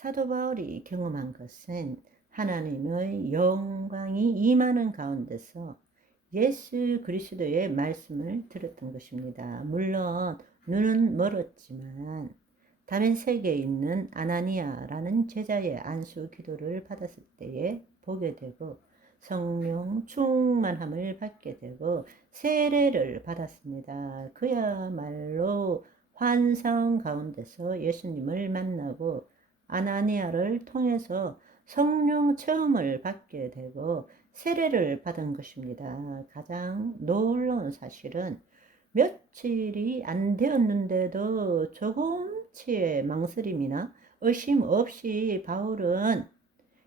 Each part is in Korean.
사도 바울이 경험한 것은 하나님의 영광이 임하는 가운데서 예수 그리스도의 말씀을 들었던 것입니다. 물론 눈은 멀었지만 다메섹에 있는 아나니아라는 제자의 안수 기도를 받았을 때에 보게 되고 성령 충만함을 받게 되고 세례를 받았습니다. 그야말로 환상 가운데서 예수님을 만나고 아나니아를 통해서 성령 체험을 받게 되고 세례를 받은 것입니다. 가장 놀라운 사실은 며칠이 안 되었는데도 조금치의 망설임이나 의심 없이 바울은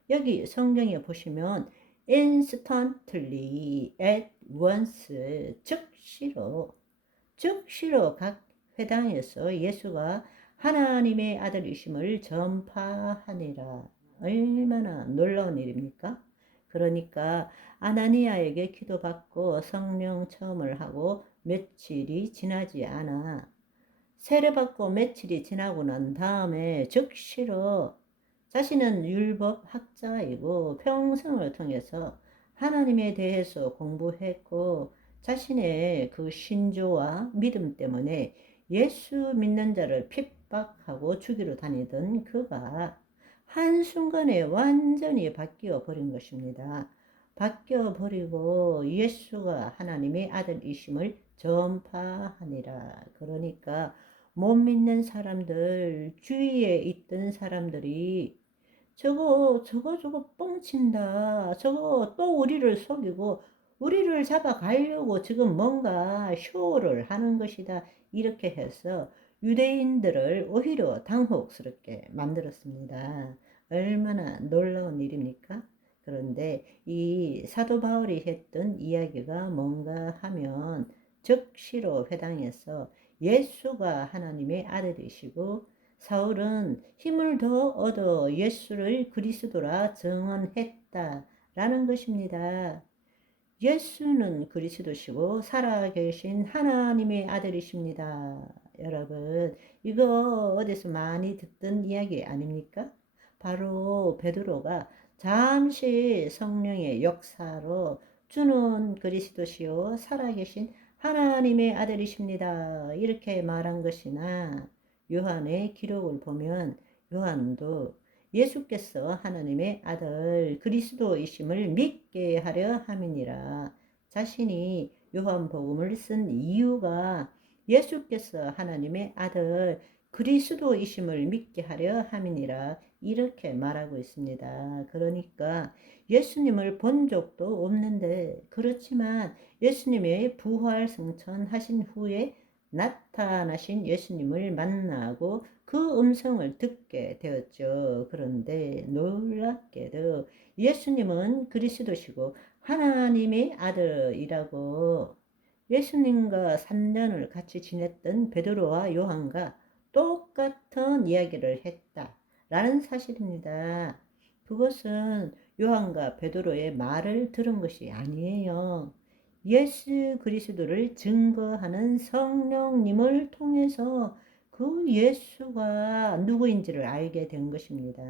여기 성경에 보시면 instantly at once 즉시로 각 회당에서 예수가 하나님의 아들이심을 전파하니라. 얼마나 놀라운 일입니까? 그러니까 아나니아에게 기도받고 성령 체험을 하고 며칠이 지나지 않아 세례받고 며칠이 지나고 난 다음에 즉시로 자신은 율법 학자이고 평생을 통해서 하나님에 대해서 공부했고 자신의 그 신조와 믿음 때문에 예수 믿는 자를 핍박하고 죽이러 다니던 그가 한순간에 완전히 바뀌어 버린 것입니다. 바뀌어 버리고 예수가 하나님의 아들이심을 전파하니라. 그러니까 못 믿는 사람들, 주위에 있던 사람들이 저거 뻥친다. 저거 또 우리를 속이고 우리를 잡아가려고 지금 뭔가 쇼를 하는 것이다. 이렇게 해서 유대인들을 오히려 당혹스럽게 만들었습니다. 얼마나 놀라운 일입니까? 그런데 이 사도 바울이 했던 이야기가 뭔가 하면 즉시로 회당에서 예수가 하나님의 아들이시고 사울은 힘을 더 얻어 예수를 그리스도라 증언했다라는 것입니다. 예수는 그리스도시고 살아계신 하나님의 아들이십니다. 여러분, 이거 어디서 많이 듣던 이야기 아닙니까? 바로 베드로가 잠시 성령의 역사로 주는 그리스도시요 살아계신 하나님의 아들이십니다. 이렇게 말한 것이나 요한의 기록을 보면 요한도 예수께서 하나님의 아들 그리스도이심을 믿게 하려 함이니라. 자신이 요한복음을 쓴 이유가 예수께서 하나님의 아들 그리스도이심을 믿게 하려 함이니라. 이렇게 말하고 있습니다. 그러니까 예수님을 본 적도 없는데 그렇지만 예수님의 부활 승천하신 후에 나타나신 예수님을 만나고 그 음성을 듣게 되었죠. 그런데 놀랍게도 예수님은 그리스도시고 하나님의 아들이라고 예수님과 3년을 같이 지냈던 베드로와 요한과 똑같은 이야기를 했다라는 사실입니다. 그것은 요한과 베드로의 말을 들은 것이 아니에요. 예수 그리스도를 증거하는 성령님을 통해서 그 예수가 누구인지를 알게 된 것입니다.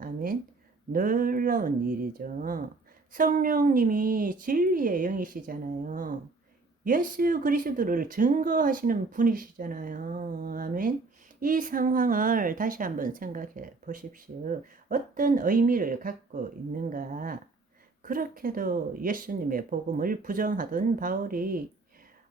아멘. 놀라운 일이죠. 성령님이 진리의 영이시잖아요. 예수 그리스도를 증거하시는 분이시잖아요. 아멘. 이 상황을 다시 한번 생각해 보십시오. 어떤 의미를 갖고 있는가? 그렇게도 예수님의 복음을 부정하던 바울이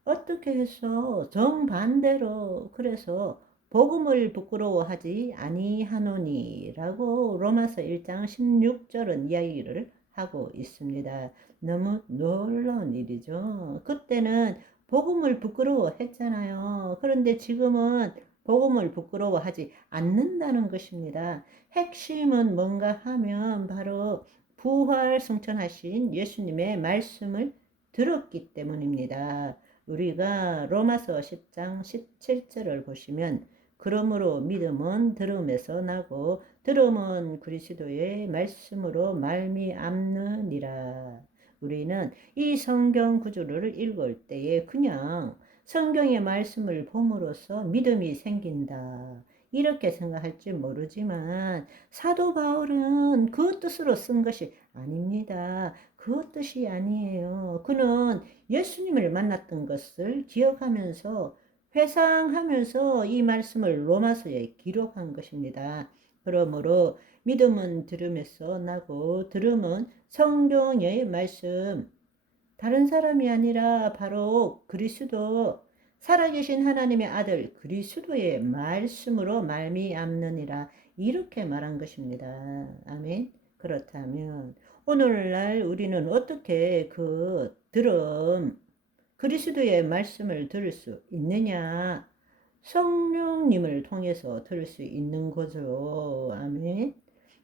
어떻게 해서 정반대로 그래서 복음을 부끄러워하지 아니하노니라고 로마서 1장 16절은 이야기를 하고 있습니다. 너무 놀라운 일이죠. 그때는 복음을 부끄러워했잖아요. 그런데 지금은 복음을 부끄러워하지 않는다는 것입니다. 핵심은 뭔가 하면 바로 부활 승천하신 예수님의 말씀을 들었기 때문입니다. 우리가 로마서 10장 17절을 보시면 그러므로 믿음은 들음에서 나고 들음은 그리스도의 말씀으로 말미암느니라. 우리는 이 성경 구절을 읽을 때에 그냥 성경의 말씀을 봄으로써 믿음이 생긴다. 이렇게 생각할지 모르지만 사도 바울은 그 뜻으로 쓴 것이 아닙니다. 그 뜻이 아니에요. 그는 예수님을 만났던 것을 기억하면서 회상하면서 이 말씀을 로마서에 기록한 것입니다. 그러므로 믿음은 들음에서 나고 들음은 성경의 말씀, 다른 사람이 아니라 바로 그리스도, 살아계신 하나님의 아들 그리스도의 말씀으로 말미암느니라, 이렇게 말한 것입니다. 아멘. 그렇다면 오늘날 우리는 어떻게 그 들음 그리스도의 말씀을 들을 수 있느냐? 성령님을 통해서 들을 수 있는 거죠. 아멘.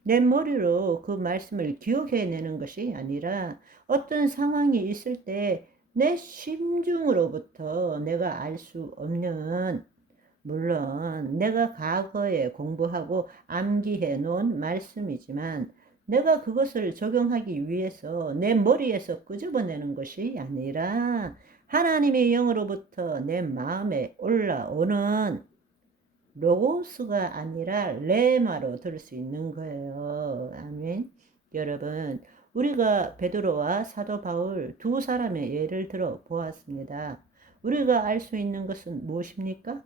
내 머리로 그 말씀을 기억해내는 것이 아니라 어떤 상황이 있을 때 내 심중으로부터 내가 알 수 없는, 물론 내가 과거에 공부하고 암기해 놓은 말씀이지만 내가 그것을 적용하기 위해서 내 머리에서 끄집어내는 것이 아니라 하나님의 영으로부터 내 마음에 올라오는 로고스가 아니라 레마로 들을 수 있는 거예요. 아멘. 여러분, 우리가 베드로와 사도 바울 두 사람의 예를 들어 보았습니다. 우리가 알 수 있는 것은 무엇입니까?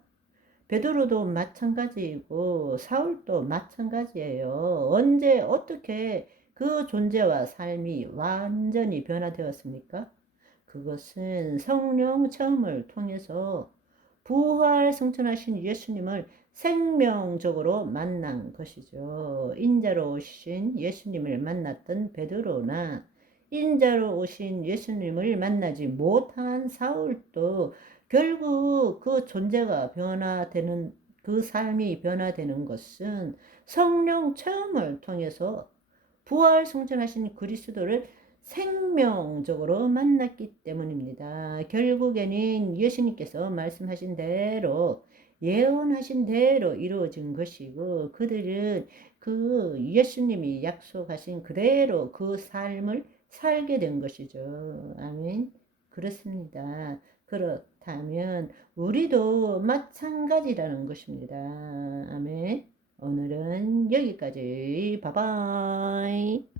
베드로도 마찬가지이고 사울도 마찬가지예요. 언제 어떻게 그 존재와 삶이 완전히 변화되었습니까? 그것은 성령 체험을 통해서 부활 성천하신 예수님을 생명적으로 만난 것이죠. 인자로 오신 예수님을 만났던 베드로나 인자로 오신 예수님을 만나지 못한 사울도 결국 그 존재가 변화되는, 그 삶이 변화되는 것은 성령 체험을 통해서 부활 성천하신 그리스도를 생명적으로 만났기 때문입니다. 결국에는 예수님께서 말씀하신 대로, 예언하신 대로 이루어진 것이고, 그들은 그 예수님이 약속하신 그대로 그 삶을 살게 된 것이죠. 아멘. 그렇습니다. 그렇다면 우리도 마찬가지라는 것입니다. 아멘. 오늘은 여기까지. 바이바이.